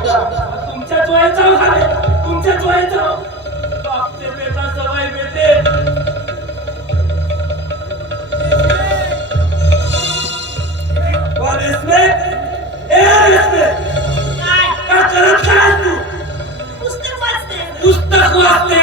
बेटा. तुमच्याच वयाचा झाले, तुमच्याच वयाचा. बापचे बेटा सवय बेटे. पुस्तक वाचते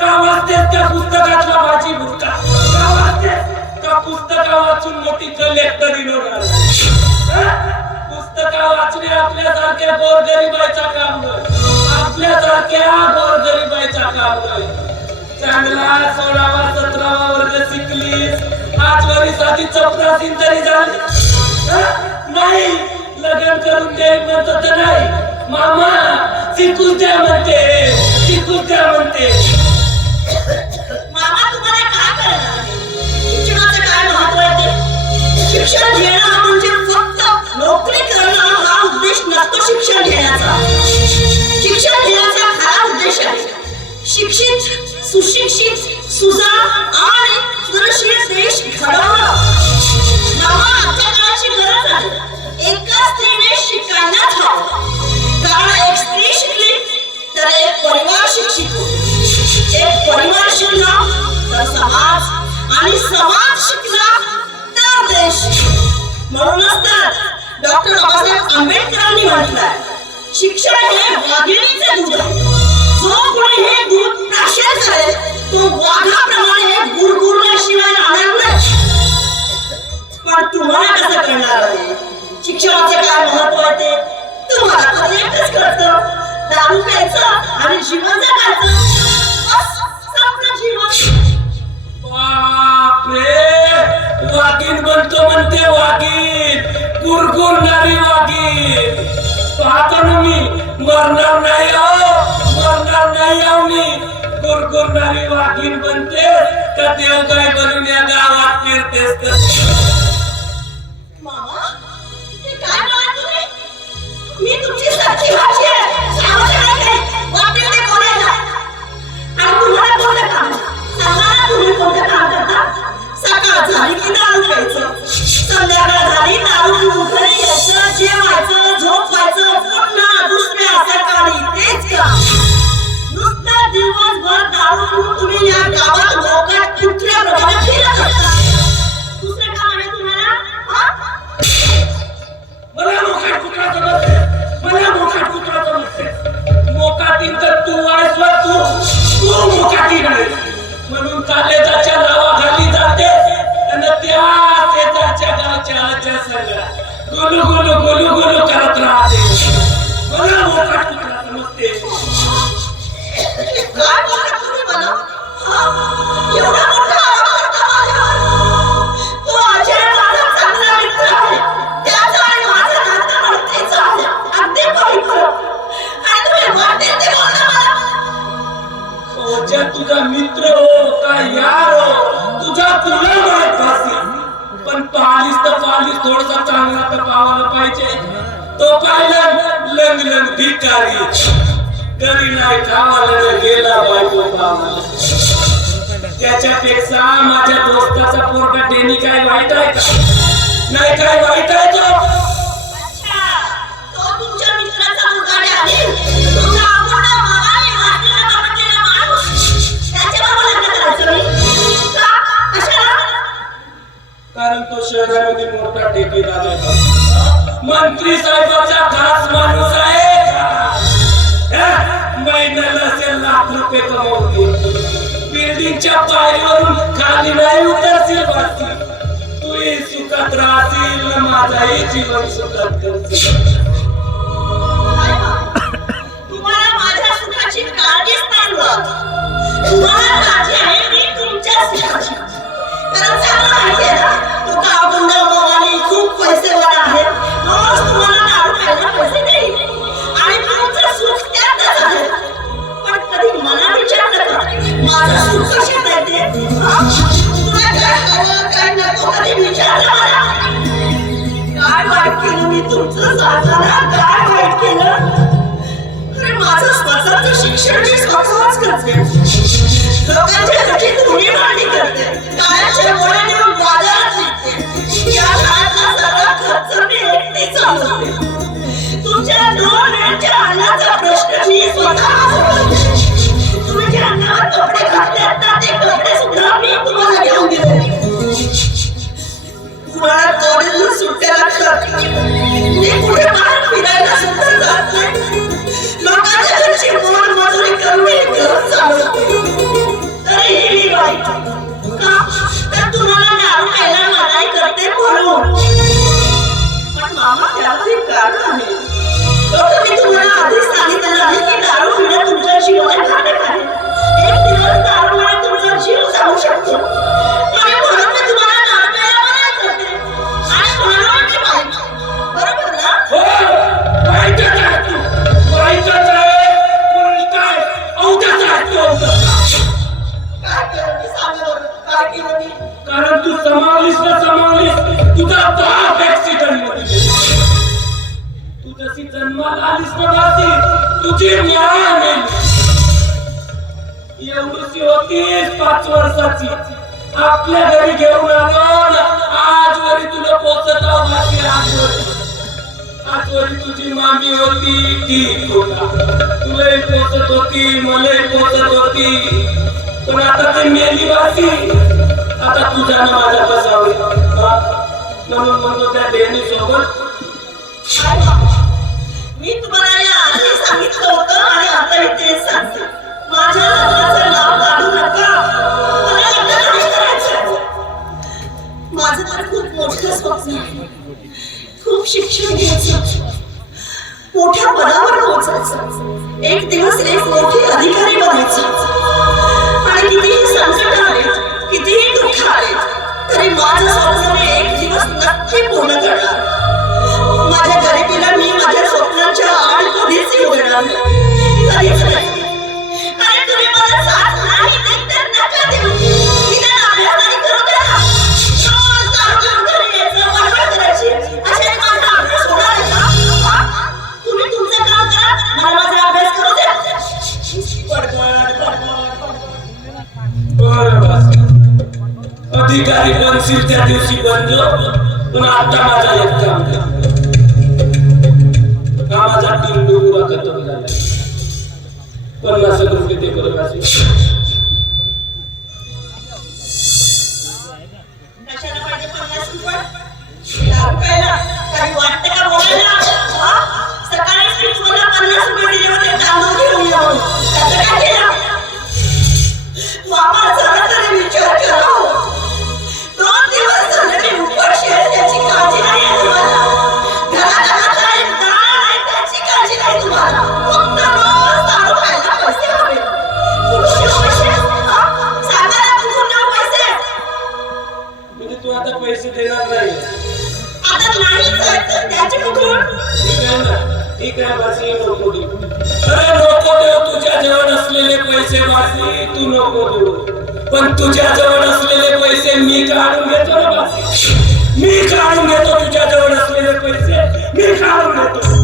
का वाचते त्या पुस्तकातला भाजी भुक्का का वाचते का पुस्तका वाचून मोठी कलेक्टरी होणार. पुस्तका वाचणे आपल्यासारख्या गोरगरिबाचा काम नाही, आपल्यासारख्या गोरगरिबाचा काम नाही. चांगला 16वा 17वा वर्ग शिकलीस, आजवरीसाठी चपरासीन तरी झाली नाही. लग्न करून दे म्हणत तर नाही, मामा शिकून द्या म्हणते, शिकून द्या म्हणते. मामा तुम्हाला काय करणार आहे? शिक्षणाचं काय महत्व आहे ते? शिक्षण घेणं म्हणजे फक्त नोकरी करणं हा उद्देश नसतो. शिक्षण घेण्याचा खरा उद्देश आहे शिक्षित, सुशिक्षित, सुजाण आणि सुरक्षित देश घडवणं. मामा आजच्या काळाची गरज आहे. एका स्त्रीने शिकायलाच हवं, कारण एक स्त्री शिकली तर एक परिवार शिक्षित होतो. एक परिवार शिकला तर समाज, आणि समाज शिकला तर देश. म्हणूनच तर डॉक्टर बाबासाहेब आंबेडकरांनी म्हटलंय, शिक्षण हे वाघिणीचे दूध आहे. जो कोणी हे दूध प्राशन करेल तो वाघाप्रमाणे गुरगुरल्याशिवाय राहणार नाही. पण तुम्हाला कसं कळणार आहे शिक्षणाचे काय महत्व आहे ते? तुम्हाला तर एकच कळतं, दारू प्यायचं आणि जीवन जगायचं. बस संपलं जीवन. बापरे, वाघीण बनतो म्हणते, वाघीण, गुरगुरणारी वाघीण. पाहतो ना मी, मरणार नाही हो, मरणार नाही हो मी. गुरगुरणारी वाघीण बनते का देव काय बनून या गावात फिरतेस तर. मामा, हे काय बोलत तुम्ही? मी तुमची सारखी भाची आहे, सावध आहे. वाटेल ते बोलायला. आणि तुम्हाला कोणतं काम? सांगा ना, तुम्ही कोणतं काम करता? सकाळ झाली की दारू प्यायचं, संध्याकाळ झाली दारू पिऊन घरी यायचं, जेवायचं, झोपायचं, पुन्हा दुसऱ्या सकाळी तेच काम. नुसतं दिवसभर दारू पिऊन तुम्ही या गावात लोकात कुत्र्याप्रमाणे फिरत असता. दुसरं काम आहे तुम्हाला? मला मोकाट कुत्रा समजते, मला मोकाट कुत्रा समजते. मोकाटीन तर तू आहेस वा तू मोकाटीन आहेस. म्हणून कालेजाच्या नावाखाली जाते आणि त्या शेजारच्या गावच्या आज्या सगळ्या गुलू गुलू गुलू गुलू करत राहते. मला मोकाट कुत्रा समजते. काय बोलता तुम्ही मला? एवढा मोठा आरोप करता माझ्यावर? तो अजय माझा चांगला मित्र आहे. त्याचा आणि माझा नातं नव्हतेच आहे, अगदी पवित्र. आणि तुम्ही वाटेल ते बोलता मला. ओझ्या तुझा मित्र हो का यार हो, तुझा तुला माहित असेल. पण पालीस तर पालीस, थोडासा चांगला तर पावायला पाहिजे. तो पाहिला लंग लंग भिकारी, घरी नाही खावायला गेला बायको पावायला. त्याच्यापेक्षा माझ्या दोस्ताचा पोरगा डेनी काय वाईट आहे का? नाही काय वाईट आहे तो? अच्छा, तो तुमच्या मित्राचा मुलगा डॅनी, तुमचा अपूर्ण भावाने वाटलेला बाबतीला माणूस. त्याच्याबरोबर लग्न करायचं मी? का? कशाला? कारण तो शहरामध्ये मोठा ठेकेदार आहे, मंत्री साहेबाचा खास माणूस आहे. महिन्याला असेल लाख रुपये कमवते. बिल्डिंगच्या पायरीवरून खाली नाही उतरशील बसती. तूही सुखात राहशील, माझाही जीवन सुखात करशील. तुम्हाला माझ्या सुखाची काळजीच नाही होत. तुम्हाला काळजी आहे ती तुमच्या सुखाची. कारण चांगलं माहितीये ना, तो गावबंद मोगाली खूप पैसेवाला आहे. रोज तुम्हाला दारू प्यायला पैसे देईल आणि तुमचं सुख त्यातच आहे. पण कधी मला विचारलं का माझं सुख कशात आहे ते? तुला काय हवं काय नको कधी विचारलं मला? काय वाईट केलं मी तुमचं? सांगा ना, काय वाईट केलं? अरे माझं स्वतःचं शिक्षण मी स्वतःच करते. लोकांच्या घरी धुणी भांडी करते, काळाच्या गोळ्या नेऊन बाजारात विकते. या काळातला सगळा खर्च मी एकटी चालवते. तुमच्या 2 वेळच्या अन्नाचा प्रश्न मी स्वतः सोडवला. तुम्ही जे अंगावर कपडे घातले असतात ते कपडे सुद्धा मी तुम्हाला घेऊन दिले. मला कॉलेजला सुट्ट्या लागतात. मी कुठे बाहेर फिरायला सुद्धा जात नाही. लोकांच्या घरची मोलमजुरी करून मी घर चालवते. तरीही मी बाई का तर तुम्हाला दारू प्यायला मनाई करते म्हणून. पण मामा त्याला एक कारण आहे. तर मी तुम्हाला आधीच सांगितलं आहे की दारू पिणं तुमच्या जीवाला घातक आहे. एक दिवस दारूमुळे तुमचा जीव जाऊ शकतो. आणि म्हणून मी तुम्हाला दारू प्यायला मनाई करते. आणि म्हणून मी बाई बरोबर ना? हो, बाईकच आहे तू. बाईकच आहे. उलटाय. अवघाच आहे तू, अवघाच. काय केलं मी सांगा बरं. काय केलं मी? कारण तू समावलीस ना समावलीस. तुझा बाप ऍक्सिडेंट मध्ये गेला. तू जशी जन्माला आलीस ना बासी, तुझी न्याय मिळाली. एवढीशी होतीस 5 वर्षाची. आपल्या घरी घेऊन आलो ना. आजवरी तुला पोचत बाकी. आजवरी तुझी मामी होती ठीक होता. तुलाही पोचत होती, मलाही पोचत होती. पण आता ते मेली बाकी. आता तुझ्या ना माझ्या बसावे. म्हणून म्हणतो त्या देणी सोबत. मी तुम्हाला या आधी सांगितलं होतं आणि आता तेच सांगते. माझ्या लग्नाचं नाव काढू नका. मला लग्न नाही करायचं. माझं तर खूप मोठं स्वप्न आहे. खूप शिक्षण घ्यायचं, मोठ्या पदावर पोहोचायचं, एक दिवस एक मोठी अधिकारी बनायचं. आणि कितीही संकट आले, कितीही दुःख आले, तरी माझं स्वप्न मी एक दिवस नक्की पूर्ण करणार. माझ्या गरिबीला मी माझ्या स्वप्नाच्या आड कधीच येऊ देणार नाही. कधीच नाही. आणि तुम्ही मला साथ नाही देत तर नका देऊ. निदान अभ्यास तरी करू द्या. रोज दारू पिऊन घरी यायचं, बडबड करायची. अशाने माझा अभ्यास होणार आहे का? तुम्ही तुमचं काम करा, मला माझा अभ्यास करू द्या. बडबड बडबड. बरं बस. अधिकारी बनशील त्या दिवशी बनलो. पण आता माझा एक काम कर. कामाचा टीम उभा खतम झाला. 50 रुपये ते करत असेल. कशाला पाहिजे 50 रुपये? दारू प्यायला काही वाटतं का बोलायला? हा? सकाळीच मी तुम्हाला 50 रुपये दिले होते तांदूळ घेऊन ये म्हणून. त्याचं काय केलं? मामा जरा तरी विचार करा हो. 2 दिवस झाले मी उपाशी आहे, त्याची काळजी नाही आहे तुम्हाला. घरात एक दाळ नाही, त्याची काळजी नाही तुम्हाला. फक्त रोज दारू प्यायला पैसे हवे. कुठून येऊ पैसे? हा? सांगा ना कुठून येऊ पैसे? म्हणजे तू आता पैसे देणार नाही. आता नाही जायचं, त्याचे कुठून? ठीक आहे ना. ठीक आहे बासी, नको देऊ. अरे नको देऊ. तुझ्या जवळ असलेले पैसे बासी तू नको देऊ. पण तुझ्या जवळ असलेले पैसे मी काढून घेतो ना बासी. मी काढून घेतो तुझ्या जवळ असलेले पैसे. मी काढून घेतो.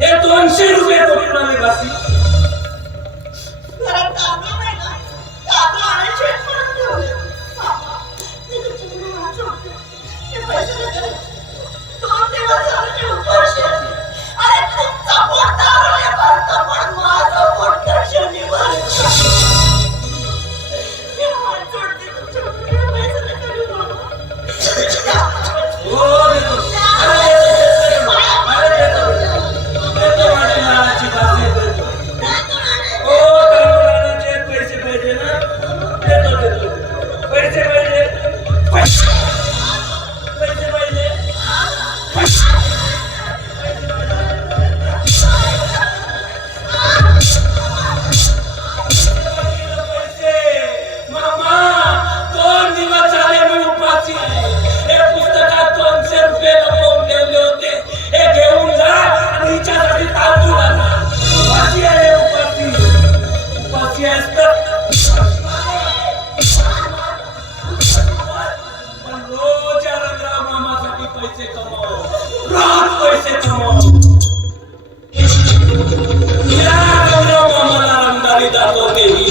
हे 200 रुपये कुठून आले बासी? घरात तांदूळ नाही ना, तांदूळ आणायचे आहेत म्हणून ठेवले. बाबा, मी तुमच्याकडे हात जोडते. ते पैसे देते. 2 दिवस झाले मी उपाशी आहे. अरे तुमचा पोट दारूने भरतं, पण माझं पोट कशाने भरतं? मी हात जोडते तुमच्याकडे. पैसे नका देऊ बाबा. हो देतो. अरे देतो. अरे देतो. देतो माझी लालाची बासी देतो. पैसे कमव. या गौरव मामाला रंगारी दाखवतेली.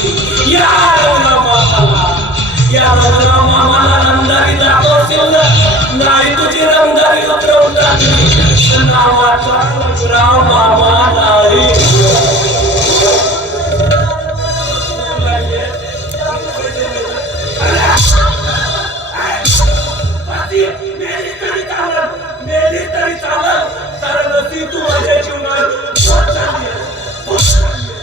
या गौरव मामाला, या गौरव मामाला रंगारी दाखवशील नाही तुझी रंगारी उतरवून टाकली. नावाचा गौरव मामा नाही. मेली तरी चालल कारण नसती तू माझ्या जीवनात पोट चालली आहे.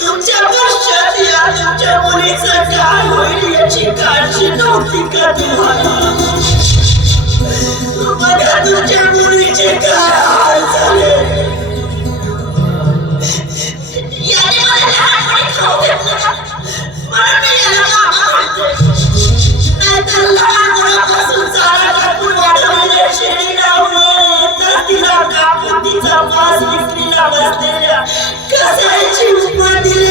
तुमच्या पश्चात या तुमच्या मुलीचं काय होईल याची काळजी नव्हती का तुम्हाला? बघा तुमच्या मुलीचे काय हाल झाले. याने मला लहानपणी खाऊ घेतलं म्हणून मी याला मामा म्हणते. नाहीतर लहानपणापासून चारा टाकून वाढवलेल्या शेळीला तर तिला कापून तिचा मांस विक्रीला बसलेल्या कसायची उपमा दिली